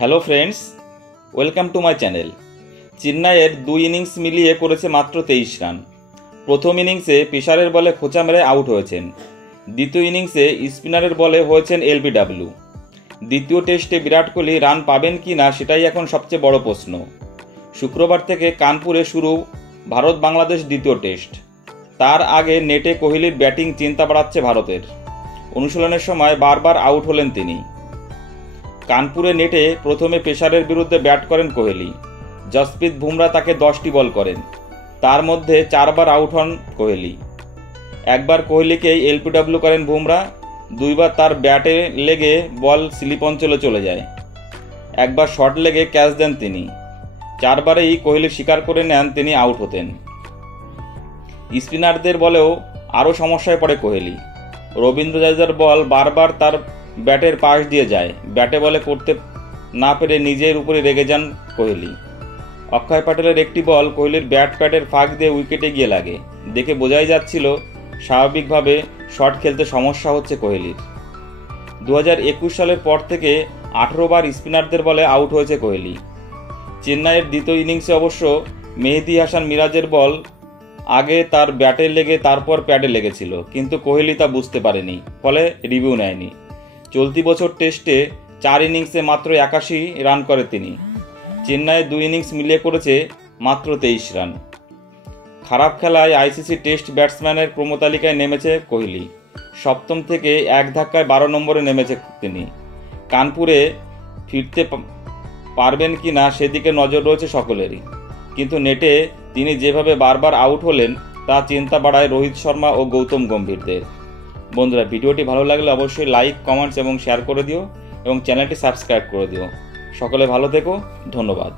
Hello friends, welcome to my channel. চেন্নাইয়ের দুই innings মিলিয়ে করেছে মাত্র 23 রান। প্রথম ইনিংসে পেসারের বলে খোঁচা মেরে আউট হয়েছেন। দ্বিতীয় ইনিংসে স্পিনারের বলে হয়েছেন এলবিডব্লিউ। দ্বিতীয় টেস্টে বিরাট কোহলি রান পাবেন কি না সেটাই এখন সবচেয়ে বড় প্রশ্ন। শুক্রবার থেকে কানপুরে শুরু ভারত বাংলাদেশ দ্বিতীয় টেস্ট। তার আগে নেটে কোহলির ব্যাটিং চিন্তা বাড়াচ্ছে ভারতের। অনুশীলনের সময় বারবার আউট হলেন তিনি। কানপুরে নেটে প্রথমে পেসারের বিরুদ্ধে ব্যাট করেন কোহলি। জসপ্রীত বুমরা তাকে 10টি বল করেন, তার মধ্যে 4বার আউট হন কোহলি। একবার কোহলিকেই এলবিডব্লিউ করেন বুমরা, 2বার তার ব্যাটে লেগে বল স্লিপ অঞ্চলে চলে যায়, একবার শর্ট লেগে ক্যাচ দেন তিনি। 4বারেই কোহলি স্বীকার করে নেন তিনি আউট হতেন। স্পিনারদের বলেও আরও সমস্যায় পড়ে কোহলি। রবীন্দ্র জাদেজার বল বারবার তার ব্যাটের পাশ দিয়ে যায়, ব্যাটে বলে করতে না পেরে নিজের উপরে রেগে যান কোহলি। অক্ষয় প্যাটেলের একটি বল কোহলির ব্যাট প্যাডের ফাঁক দিয়ে উইকেটে গিয়ে লাগে। দেখে বোঝাই যাচ্ছিল স্বাভাবিকভাবে শট খেলতে সমস্যা হচ্ছে কোহলির। 2021 সালের পর থেকে 18বার স্পিনারদের বলে আউট হয়েছে কোহলি। চেন্নাইয়ের দ্বিতীয় ইনিংসে অবশ্য মেহেদী হাসান মিরাজের বল আগে তার ব্যাটে লেগে তারপর প্যাডে লেগেছিল, কিন্তু কোহলি তা বুঝতে পারেনি, ফলে রিভিউ নেয়নি। চলতি বছর টেস্টে 4 ইনিংসে মাত্র 81 রান করে তিনি। চেন্নাইয়ের 2 ইনিংস মিলিয়ে করেছে মাত্র 23 রান। খারাপ খেলায় আইসিসি টেস্ট ব্যাটসম্যানের ক্রমতালিকায় নেমেছে কোহলি। সপ্তম থেকে এক ধাক্কায় 12 নম্বরে নেমেছে তিনি। কানপুরে ফিরতে পারবেন কি না সেদিকে নজর রয়েছে সকলেরই, কিন্তু নেটে তিনি যেভাবে বারবার আউট হলেন তা চিন্তা বাড়ায় রোহিত শর্মা ও গৌতম গম্ভীরদের। বন্ধুরা, ভিডিওটি ভালো লাগলে অবশ্যই লাইক, কমেন্টস এবং শেয়ার করে দিও এবং চ্যানেলটি সাবস্ক্রাইব করে দিও। সকলে ভালো থেকো, ধন্যবাদ।